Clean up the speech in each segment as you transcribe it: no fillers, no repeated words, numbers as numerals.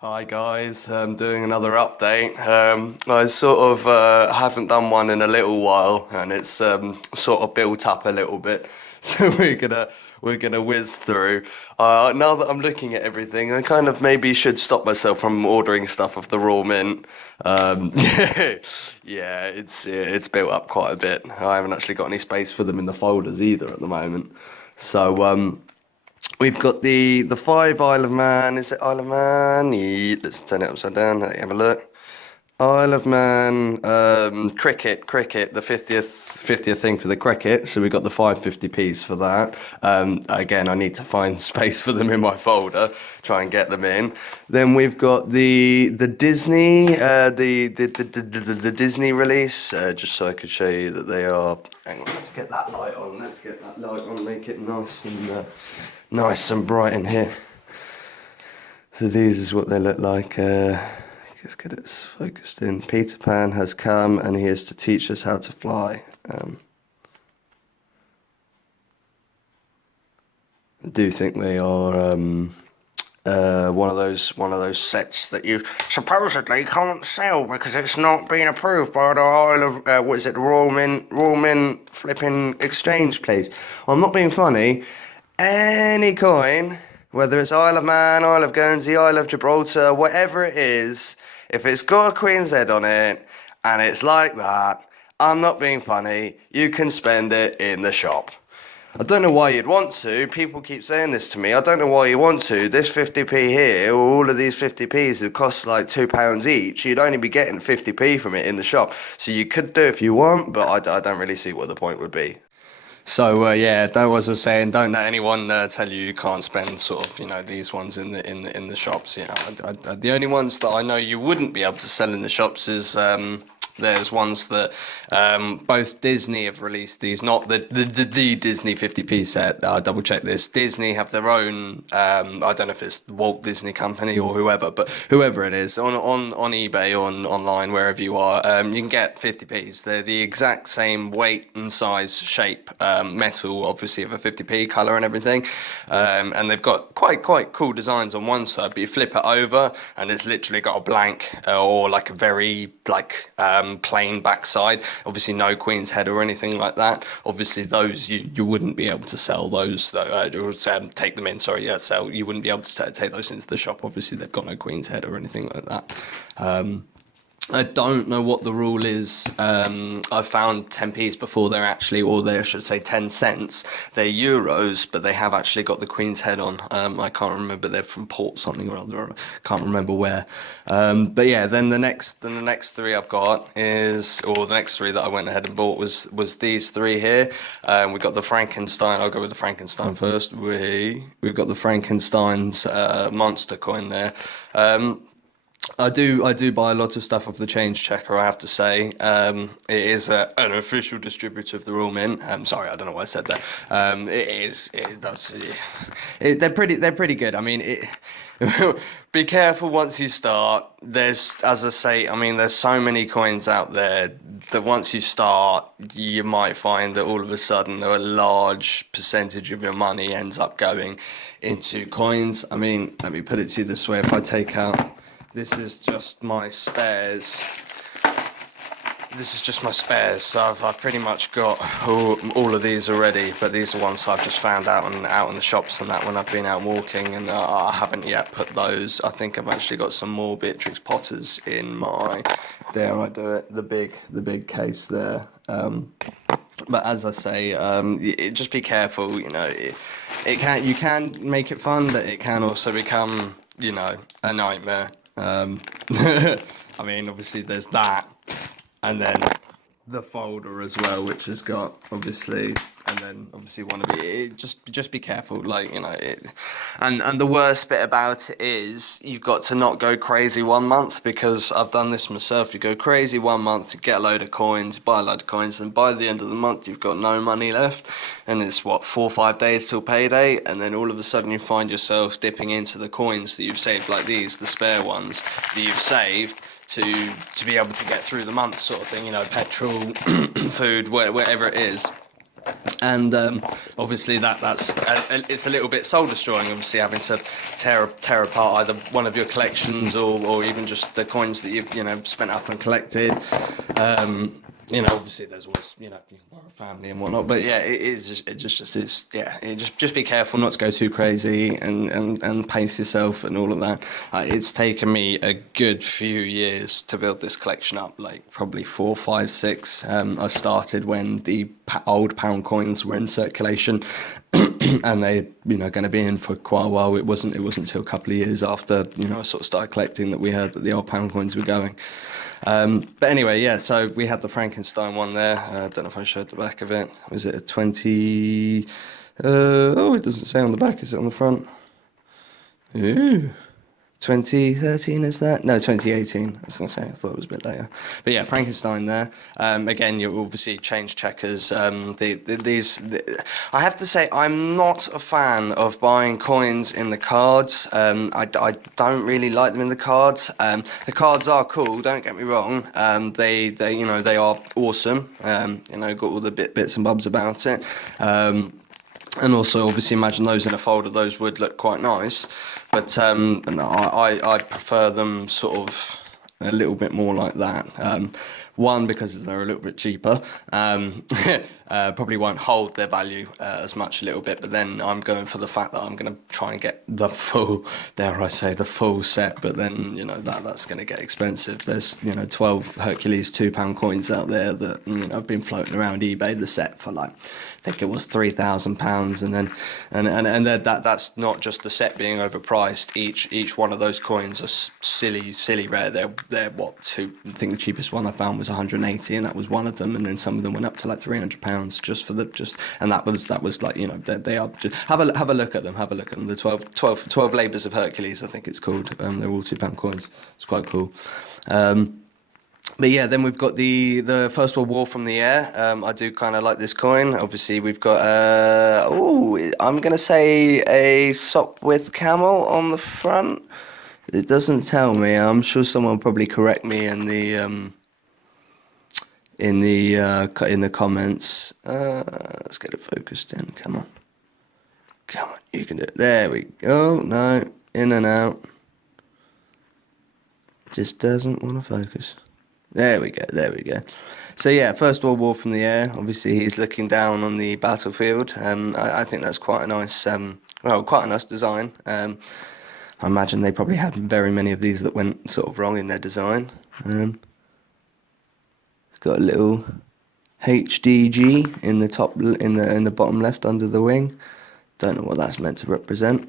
Hi guys, I'm doing another update. I sort of haven't done one in a little while, and it's sort of built up a little bit. So we're gonna whiz through. Now that I'm looking at everything, I kind of maybe should stop myself from ordering stuff off the raw mint. Yeah, yeah, it's built up quite a bit. I haven't actually got any space for them in the folders either at the moment. So we've got the five Isle of Man. Is it Isle of Man? Yeah, let's turn it upside down. Let me have a look. Isle of Man, cricket, the 50th thing for the cricket. So we got the 550p's for that. Again, I need to find space for them in my folder. Try and get them in. Then we've got the Disney, the Disney release. Just so I could show you that they are. Hang on, let's get that light on. Let's get that light on. Make it nice and bright in here. So these is what they look like. Let's get it focused in. Peter Pan has come and he is to teach us how to fly. I do think they are one of those sets that you supposedly can't sell because it's not been approved by the Isle of what is it, the Royal Mint flipping exchange place. I'm not being funny. Any coin, whether it's Isle of Man, Isle of Guernsey, Isle of Gibraltar, whatever it is, if it's got a Queen's head on it and it's like that, I'm not being funny, you can spend it in the shop. I don't know why you'd want to. People keep saying this to me. I don't know why you want to. This 50p here, or all of these 50p's would cost like £2 each. You'd only be getting 50p from it in the shop. So you could do if you want, but I don't really see what the point would be. So yeah, that was I was saying. Don't let anyone tell you can't spend sort of these ones in the shops. The only ones that I know you wouldn't be able to sell in the shops is there's ones that both Disney have released these, not the Disney 50p set. I double check this. Disney have their own. I don't know if it's the Walt Disney Company or whoever, but whoever it is on eBay, online, wherever you are, you can get 50p's. They're the exact same weight and size, shape, metal, obviously of a 50p color and everything, and they've got quite cool designs on one side. But you flip it over and it's literally got a blank or like a very plain backside. Obviously no Queen's head or anything like that. Obviously those you wouldn't be able to sell those or take them in, sell. You wouldn't be able to take those into the shop. Obviously they've got no Queen's head or anything like that. I don't know what the rule is. I've found 10p's before they're actually, or they should say 10 cents. They're euros, but they have actually got the Queen's head on. I can't remember. They're from Port something or other. Can't remember where. But yeah, then the next three I've got is, or the next three that I went ahead and bought was these three here. We got the Frankenstein. I'll go with the Frankenstein first. We've got the Frankenstein's monster coin there. I do buy a lot of stuff off the Change Checker, I have to say. It is an official distributor of the Royal Mint. Sorry, I don't know why I said that. It is. It does. They're pretty good. I mean, be careful once you start. There's, as I say, I mean, there's so many coins out there that once you start, you might find that all of a sudden a large percentage of your money ends up going into coins. I mean, let me put it to you this way: if I take out. This is just my spares. So I've pretty much got all of these already, but these are ones I've just found out in the shops and that when I've been out walking, and I haven't yet put those. I think I've actually got some more Beatrix Potters in my, dare I do it, the big case there. But as I say, just be careful. You can make it fun, but it can also become a nightmare. I mean, obviously there's that, and then the folder as well, which has got obviously, and then obviously one of it. Just be careful, and the worst bit about it is you've got to not go crazy 1 month, because I've done this myself. You go crazy 1 month to get a load of coins, buy a load of coins, and by the end of the month you've got no money left, and it's 4 or 5 days till payday, and then all of a sudden you find yourself dipping into the coins that you've saved, like these, the spare ones that you've saved to be able to get through the month, sort of thing. Petrol, food, whatever it is. And obviously that's it's a little bit soul destroying, obviously, having to tear apart either one of your collections or even just the coins that you've spent up and collected. Obviously there's always you can borrow family and whatnot, but yeah, just be careful not to go too crazy and pace yourself and all of that. It's taken me a good few years to build this collection up, like probably 4, 5, 6. I started when the old pound coins were in circulation, and they going to be in for quite a while. It wasn't until a couple of years after I sort of started collecting that we heard that the old pound coins were going. But anyway, yeah, so we had the Frankenstein one there. I don't know if I showed the back of it. Was it a 20... it doesn't say on the back. Is it on the front? Ooh. 2013 is that? No, 2018. I was going to say, I thought it was a bit later. But yeah, Frankenstein there. Again, you obviously change checkers. I have to say, I'm not a fan of buying coins in the cards. I don't really like them in the cards. The cards are cool, don't get me wrong. They are awesome. Got all the bits and bobs about it. And also, obviously, imagine those in a folder. Those would look quite nice, but I prefer them sort of a little bit more like that. One, because they're a little bit cheaper, probably won't hold their value as much a little bit, but then I'm going for the fact that I'm going to try and get the full, dare I say, the full set, but then, that's going to get expensive. There's, 12 Hercules £2 coins out there that, have been floating around eBay, the set for like, I think it was £3,000, and then, and that's not just the set being overpriced. Each one of those coins are silly rare. They're what, I think the cheapest one I found was 180, and that was one of them, and then some of them went up to like £300 and that was like they are just, have a look at them, the 12 labours of Hercules, I think it's called. They're all £2 coins. It's quite cool. But yeah, then we've got the First World War from the air. I do kind of like this coin. Obviously, we've got I'm gonna say a sock with camel on the front. It doesn't tell me. I'm sure someone will probably correct me in the comments. Let's get it focused in. Come on, you can do it. There we go. No, in and out. Just doesn't want to focus. There we go. So yeah, First World War from the air. Obviously, he's looking down on the battlefield. I think that's quite a nice, quite a nice design. I imagine they probably had very many of these that went sort of wrong in their design. It's got a little HDG in the top, in the bottom left under the wing. Don't know what that's meant to represent.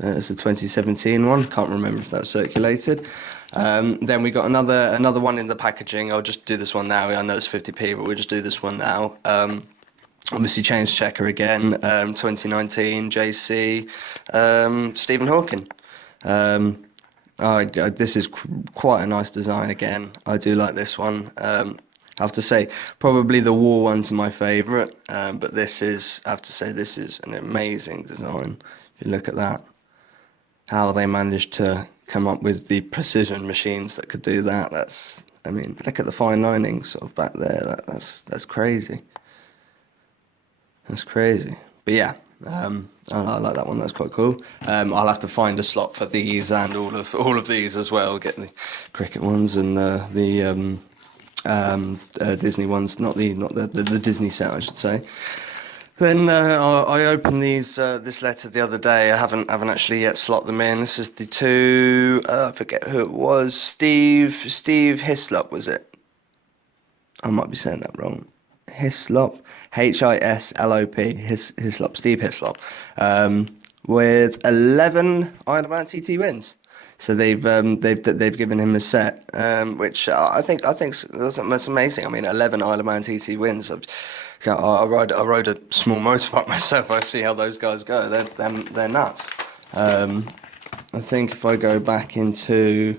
It's a 2017 one. Can't remember if that was circulated. Then we got another one in the packaging. I'll just do this one now. I know it's 50p, but we'll just do this one now. Obviously, change checker again. 2019 JC Stephen Hawking. This is quite a nice design again. I do like this one. I have to say, probably the war one's my favourite, but I have to say, this is an amazing design. If you look at that, how they managed to come up with the precision machines that could do that. Look at the fine lining sort of back there. That's crazy. That's crazy. But yeah, I like that one. That's quite cool. I'll have to find a slot for these and all of these as well. Get the cricket ones and the Disney ones, not the Disney set, I should say. Then I opened this letter the other day. I haven't actually yet slot them in. This is the two. I forget who it was. Steve Hislop, was it? I might be saying that wrong. Hislop, Hislop, Hislop, Steve Hislop, with 11 Isle of Man TT wins. So they've given him a set, which I think that's amazing. 11 Isle of Man TT wins. I rode a small motorbike myself. I see how those guys go. They're nuts. I think if I go back into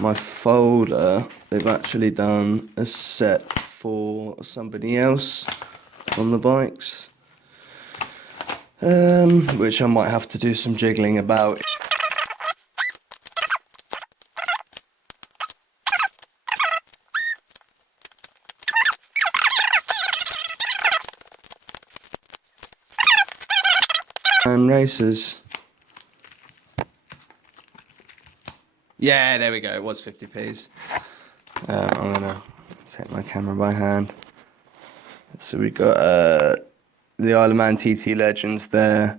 my folder, they've actually done a set for somebody else on the bikes, which I might have to do some jiggling about. And racers. Yeah, there we go. It was 50p's. I'm gonna take my camera by hand. So we got the Isle of Man TT Legends there.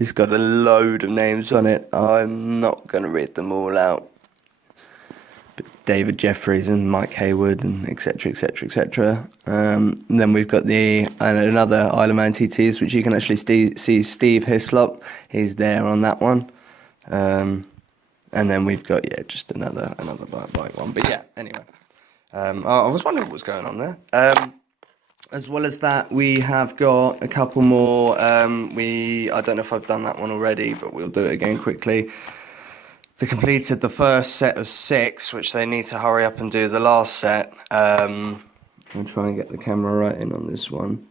It's got a load of names on it. I'm not gonna read them all out. But David Jeffries and Mike Hayward and etc. etc. etc. Then we've got another Isle of Man TTs, which you can actually see Steve Hislop. He's there on that one. And then we've got just another bike one. But yeah, anyway. I was wondering what was going on there. As well as that, we have got a couple more. I don't know if I've done that one already, but we'll do it again quickly. They completed the first set of 6, which they need to hurry up and do the last set. I'll try and get the camera right in on this one.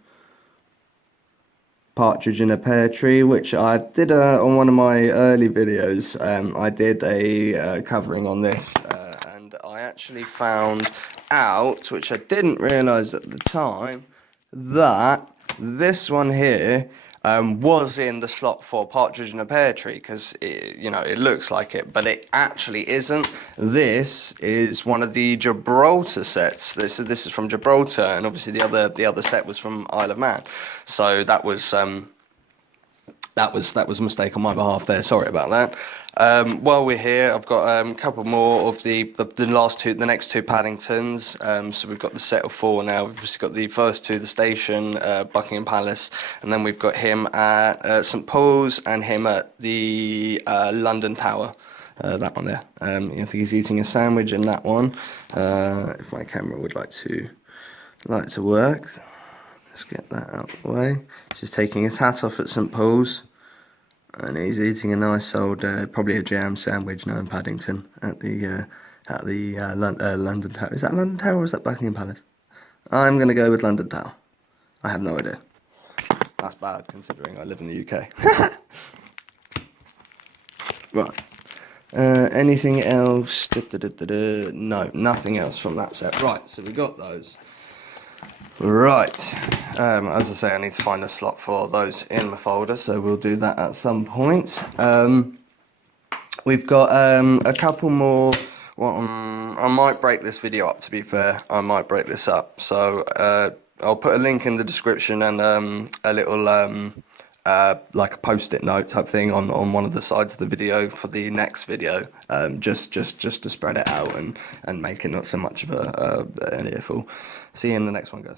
Partridge in a Pear Tree, which I did on one of my early videos. I did a covering on this, and I actually found out, which I didn't realise at the time, that this one here was in the slot for Partridge in a Pear Tree, because it looks like it, but it actually isn't. This is one of the Gibraltar sets. This is from Gibraltar, and obviously the other set was from Isle of Man. So that was a mistake on my behalf there. Sorry about that. While we're here, I've got a couple more of the next two Paddingtons. So we've got the set of 4 now. We've just got the first 2, the Station, Buckingham Palace, and then we've got him at St Paul's and him at the London Tower. That one there. I think he's eating a sandwich in that one. If my camera would like to work. Let's get that out of the way. He's just taking his hat off at St Paul's, and he's eating a nice old, probably a jam sandwich now in Paddington at the London Tower. Is that London Tower or is that Buckingham Palace? I'm going to go with London Tower. I have no idea. That's bad considering I live in the UK. Right. Anything else? No, nothing else from that set. Right, so we got those. Right, as I say, I need to find a slot for those in the folder, so we'll do that at some point. We've got a couple more. I might break this video up, to be fair. I might break this up. So I'll put a link in the description and a little like a post-it note type thing on one of the sides of the video for the next video, just to spread it out and make it not so much of an earful. See you in the next one, guys.